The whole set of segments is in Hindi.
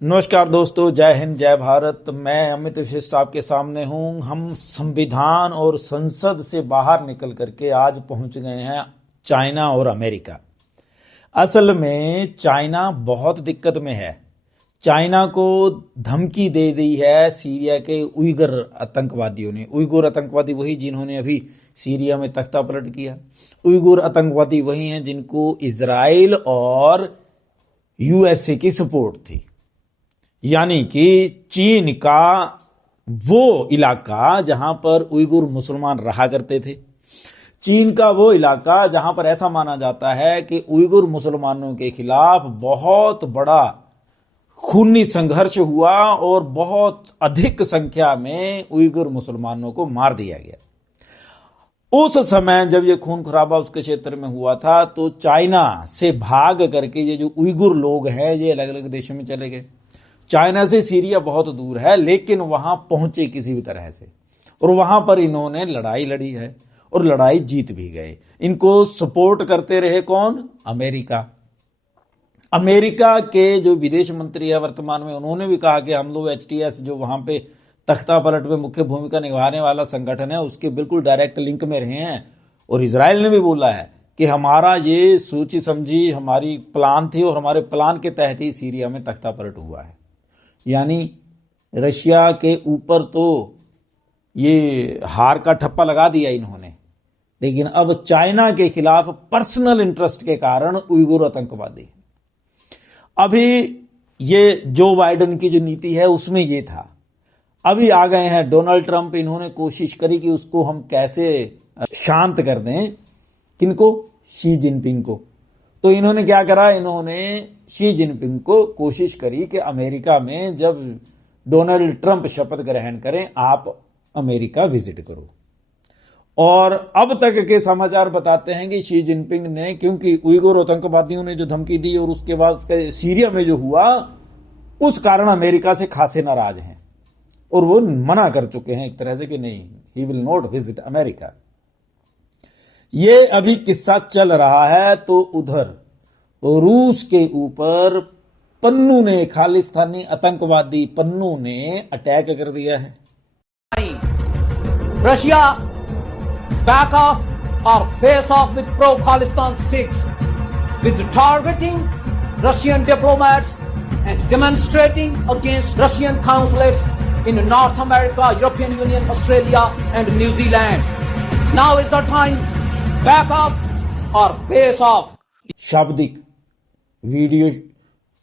नमस्कार दोस्तों, जय हिंद जय भारत। मैं अमित विशिष्ट आपके सामने हूं। हम संविधान और संसद से बाहर निकल करके आज पहुंच गए हैं चाइना और अमेरिका। असल में चाइना बहुत दिक्कत में है। चाइना को धमकी दे दी है सीरिया के उइगर आतंकवादियों ने। उइगर आतंकवादी वही जिन्होंने अभी सीरिया में तख्ता पलट किया। उइगर आतंकवादी वही हैं जिनको इजराइल और यूएसए की सपोर्ट थी, यानी कि चीन का वो इलाका जहां पर उइगुर मुसलमान रहा करते थे। चीन का वो इलाका जहां पर ऐसा माना जाता है कि उइगुर मुसलमानों के खिलाफ बहुत बड़ा खूनी संघर्ष हुआ और बहुत अधिक संख्या में उइगुर मुसलमानों को मार दिया गया। उस समय जब ये खून खराबा उसके क्षेत्र में हुआ था तो चाइना से भाग करके ये जो उइगुर लोग हैं ये अलग अलग देशों में चले गए। चाइना से सीरिया बहुत दूर है, लेकिन वहां पहुंचे किसी भी तरह से, और वहां पर इन्होंने लड़ाई लड़ी है और लड़ाई जीत भी गए। इनको सपोर्ट करते रहे कौन? अमेरिका। अमेरिका के जो विदेश मंत्री है वर्तमान में, उन्होंने भी कहा कि हम लोग एचटीएस जो वहां पे तख्ता पलट में मुख्य भूमिका निभाने वाला संगठन है उसके बिल्कुल डायरेक्ट लिंक में रहे हैं। और इजराइल ने भी बोला है कि हमारा ये सोची समझी हमारी प्लान थी और हमारे प्लान के तहत ही सीरिया में तख्ता पलट हुआ है। यानी रशिया के ऊपर तो ये हार का ठप्पा लगा दिया इन्होंने, लेकिन अब चाइना के खिलाफ पर्सनल इंटरेस्ट के कारण उइगुर आतंकवादी। अभी ये जो बाइडेन की जो नीति है उसमें ये था। अभी आ गए हैं डोनाल्ड ट्रंप। इन्होंने कोशिश करी कि उसको हम कैसे शांत कर दें। किनको? शी जिनपिंग को। तो इन्होंने क्या करा? इन्होंने शी जिनपिंग को कोशिश करी कि अमेरिका में जब डोनाल्ड ट्रंप शपथ ग्रहण करें आप अमेरिका विजिट करो। और अब तक के समाचार बताते हैं कि शी जिनपिंग ने, क्योंकि उइगुर आतंकवादियों ने जो धमकी दी और उसके बाद सीरिया में जो हुआ उस कारण अमेरिका से खासे नाराज हैं और वो मना कर चुके हैं एक तरह से कि नहीं, he will not visit America. ये अभी किस्सा चल रहा है तो उधर रूस के ऊपर पन्नू ने, खालिस्तानी आतंकवादी पन्नू ने अटैक कर दिया है। Russia back off or face off with pro-Khalistan 6 with targeting Russian diplomats and demonstrating against Russian consulates in North America, European Union, Australia and New Zealand. Now is the time. Back off or face off. शाब्दिक वीडियो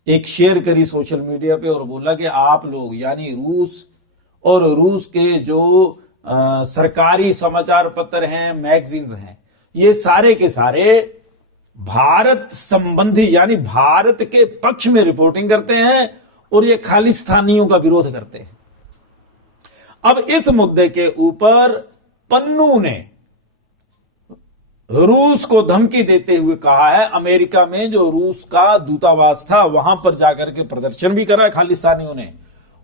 एक शेयर करी सोशल मीडिया पे और बोला कि आप लोग यानी रूस और रूस के जो सरकारी समाचार पत्र हैं, मैगजीन्स हैं, ये सारे के सारे भारत संबंधी यानी भारत के पक्ष में रिपोर्टिंग करते हैं और ये खालिस्तानियों का विरोध करते हैं। अब इस मुद्दे के ऊपर पन्नू ने रूस को धमकी देते हुए कहा है, अमेरिका में जो रूस का दूतावास था वहां पर जाकर के प्रदर्शन भी करा खालिस्तानियों ने,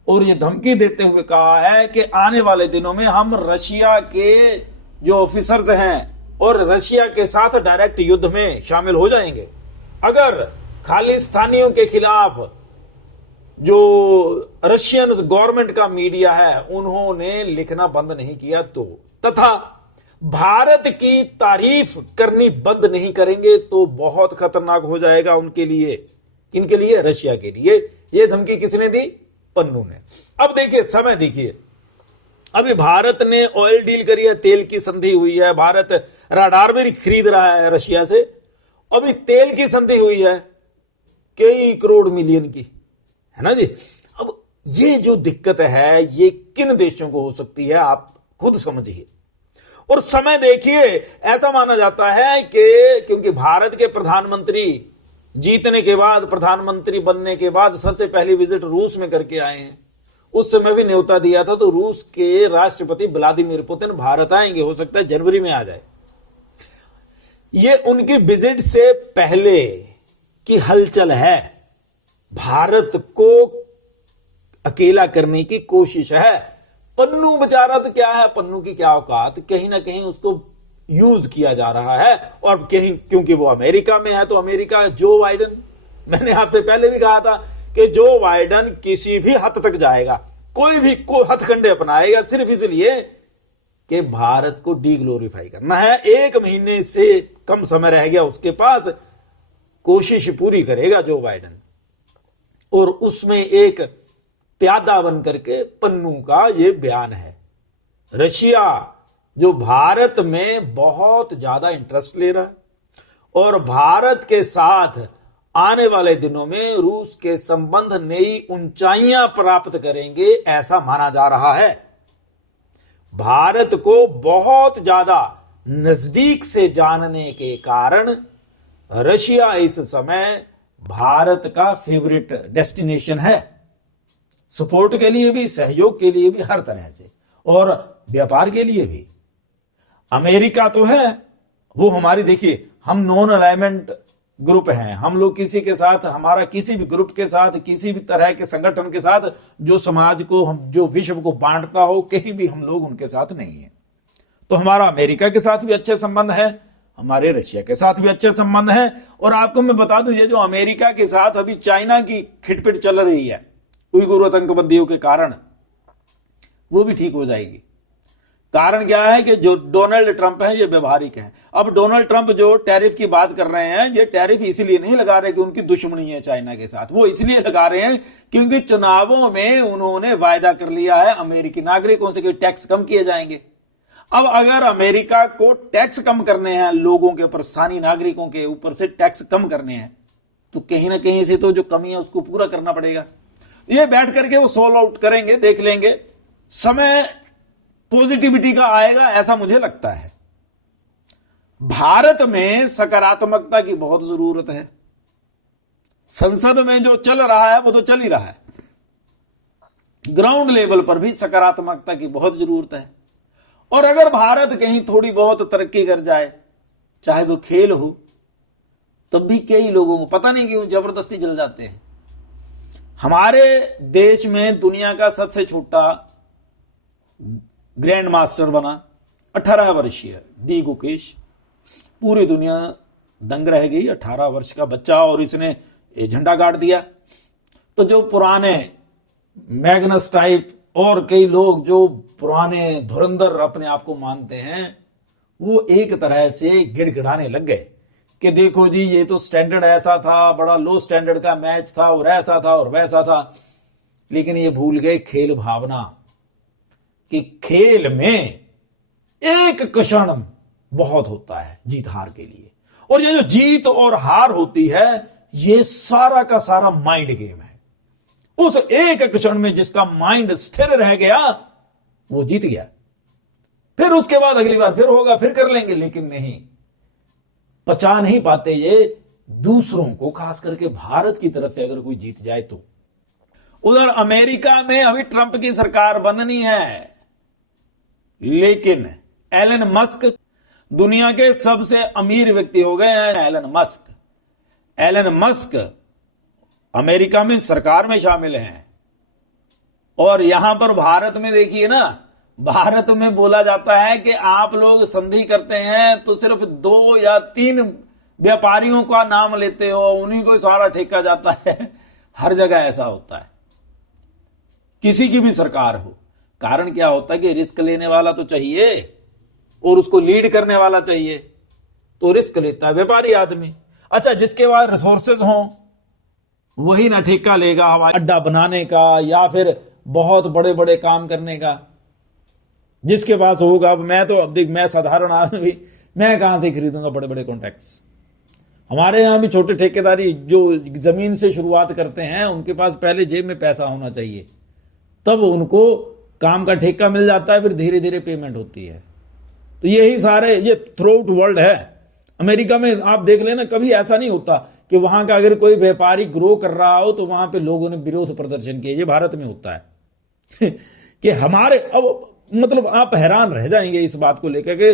और ये धमकी देते हुए कहा है कि आने वाले दिनों में हम रशिया के जो ऑफिसर्स हैं और रशिया के साथ डायरेक्ट युद्ध में शामिल हो जाएंगे अगर खालिस्तानियों के खिलाफ जो रशियन गवर्नमेंट का मीडिया है उन्होंने लिखना बंद नहीं किया तो, तथा भारत की तारीफ करनी बंद नहीं करेंगे तो बहुत खतरनाक हो जाएगा उनके लिए। इनके लिए, रशिया के लिए। यह धमकी किसने दी? पन्नू ने। अब देखिए, समय देखिए, अभी भारत ने ऑयल डील करी है, तेल की संधि हुई है, भारत राडार भी खरीद रहा है रशिया से। अभी तेल की संधि हुई है कई करोड़ मिलियन की, है ना जी। अब ये जो दिक्कत है ये किन देशों को हो सकती है आप खुद समझिए। और समय देखिए, ऐसा माना जाता है कि क्योंकि भारत के प्रधानमंत्री जीतने के बाद, प्रधानमंत्री बनने के बाद सबसे पहली विजिट रूस में करके आए हैं। उस समय भी न्योता दिया था तो रूस के राष्ट्रपति व्लादिमीर पुतिन भारत आएंगे, हो सकता है जनवरी में आ जाए। ये उनकी विजिट से पहले की हलचल है। भारत को अकेला करने की कोशिश है। पन्नू बेचारा तो क्या है, पन्नू की क्या औकात, कहीं ना कहीं उसको यूज किया जा रहा है। और कहीं क्योंकि वो अमेरिका में है तो अमेरिका, जो बाइडेन, मैंने आपसे पहले भी कहा था कि जो बाइडन किसी भी हद तक जाएगा, कोई भी हथकंडे अपनाएगा सिर्फ इसलिए कि भारत को डीग्लोरीफाई करना है। 1 महीने से कम समय रह गया उसके पास, कोशिश पूरी करेगा जो बाइडन, और उसमें एक प्यादा बन करके पन्नू का यह बयान है। रशिया जो भारत में बहुत ज्यादा इंटरेस्ट ले रहा है और भारत के साथ आने वाले दिनों में रूस के संबंध नई ऊंचाइयां प्राप्त करेंगे, ऐसा माना जा रहा है। भारत को बहुत ज्यादा नजदीक से जानने के कारण रशिया इस समय भारत का फेवरेट डेस्टिनेशन है, सपोर्ट के लिए भी, सहयोग के लिए भी, हर तरह से, और व्यापार के लिए भी। अमेरिका तो है, वो हमारी, देखिए हम नॉन अलाइनमेंट ग्रुप हैं, हम लोग किसी के साथ, हमारा किसी भी ग्रुप के साथ, किसी भी तरह के संगठन के साथ जो समाज को, हम जो विश्व को बांटता हो, कहीं भी हम लोग उनके साथ नहीं है। तो हमारा अमेरिका के साथ भी अच्छे संबंध है, हमारे रशिया के साथ भी अच्छे संबंध है। और आपको मैं बता दूं, ये जो अमेरिका के साथ अभी चाइना की खिटपिट चल रही है उइगुर आतंकवादियों के कारण, वो भी ठीक हो जाएगी। कारण क्या है कि जो डोनाल्ड ट्रंप है ये व्यवहारिक है। अब डोनाल्ड ट्रंप जो टैरिफ की बात कर रहे हैं, ये टैरिफ इसलिए नहीं लगा रहे कि उनकी दुश्मनी है चाइना के साथ, वो इसलिए लगा रहे हैं क्योंकि चुनावों में उन्होंने वायदा कर लिया है अमेरिकी नागरिकों से कि टैक्स कम किए जाएंगे। अब अगर अमेरिका को टैक्स कम करने हैं, लोगों के ऊपर, स्थानीय नागरिकों के ऊपर से टैक्स कम करने हैं, तो कहीं ना कहीं से तो जो कमी है उसको पूरा करना पड़ेगा। ये बैठ करके वो सोल्व आउट करेंगे, देख लेंगे, समय पॉजिटिविटी का आएगा, ऐसा मुझे लगता है। भारत में सकारात्मकता की बहुत जरूरत है। संसद में जो चल रहा है वो तो चल ही रहा है, ग्राउंड लेवल पर भी सकारात्मकता की बहुत जरूरत है। और अगर भारत कहीं थोड़ी बहुत तरक्की कर जाए, चाहे वो खेल हो, तब भी कई लोगों को पता नहीं क्यों जबरदस्ती जल जाते हैं। हमारे देश में दुनिया का सबसे छोटा ग्रैंड मास्टर बना 18 वर्षीय डी गुकेश। पूरी दुनिया दंग रह गई, 18 वर्ष का बच्चा, और इसने झंडा गाड़ दिया। तो जो पुराने मैग्नस टाइप और कई लोग जो पुराने धुरंधर अपने आप को मानते हैं, वो एक तरह से गिड़गिड़ाने लग गए कि देखो जी, ये तो स्टैंडर्ड ऐसा था, बड़ा लो स्टैंडर्ड का मैच था, और ऐसा था और वैसा था। लेकिन ये भूल गए खेल भावना, कि खेल में एक क्षण बहुत होता है जीत हार के लिए, और ये जो जीत और हार होती है, ये सारा का सारा माइंड गेम है। उस एक क्षण में जिसका माइंड स्थिर रह गया वो जीत गया। फिर उसके बाद अगली बार फिर होगा, फिर कर लेंगे, लेकिन नहीं, पचा नहीं पाते ये दूसरों को, खास करके भारत की तरफ से अगर कोई जीत जाए तो। उधर अमेरिका में अभी ट्रंप की सरकार बननी है, लेकिन एलन मस्क दुनिया के सबसे अमीर व्यक्ति हो गए हैं। एलन मस्क अमेरिका में सरकार में शामिल हैं, और यहां पर भारत में देखिए ना, भारत में बोला जाता है कि आप लोग संधि करते हैं तो सिर्फ 2 या 3 व्यापारियों का नाम लेते हो, उन्हीं को सारा ठेका जाता है। हर जगह ऐसा होता है, किसी की भी सरकार हो। कारण क्या होता है कि रिस्क लेने वाला तो चाहिए और उसको लीड करने वाला चाहिए, तो रिस्क लेता है व्यापारी आदमी। अच्छा, जिसके पास रिसोर्सेज हों वही ना ठेका लेगा हवाई अड्डा बनाने का या फिर बहुत बड़े बड़े काम करने का, जिसके पास होगा। मैं तो अब देख, मैं साधारण आदमी, मैं कहां से खरीदूंगा बड़े बड़े कॉन्ट्रैक्ट्स। हमारे यहां भी छोटे ठेकेदारी जो जमीन से शुरुआत करते हैं, उनके पास पहले जेब में पैसा होना चाहिए, तब उनको काम का ठेका मिल जाता है, फिर धीरे धीरे पेमेंट होती है। तो यही सारे, ये थ्रू आउट वर्ल्ड है। अमेरिका में आप देख लेना, कभी ऐसा नहीं होता कि वहां का अगर कोई व्यापारी ग्रो कर रहा हो तो वहां पे लोगों ने विरोध प्रदर्शन किए। ये भारत में होता है कि हमारे, अब मतलब आप हैरान रह जाएंगे इस बात को लेकर के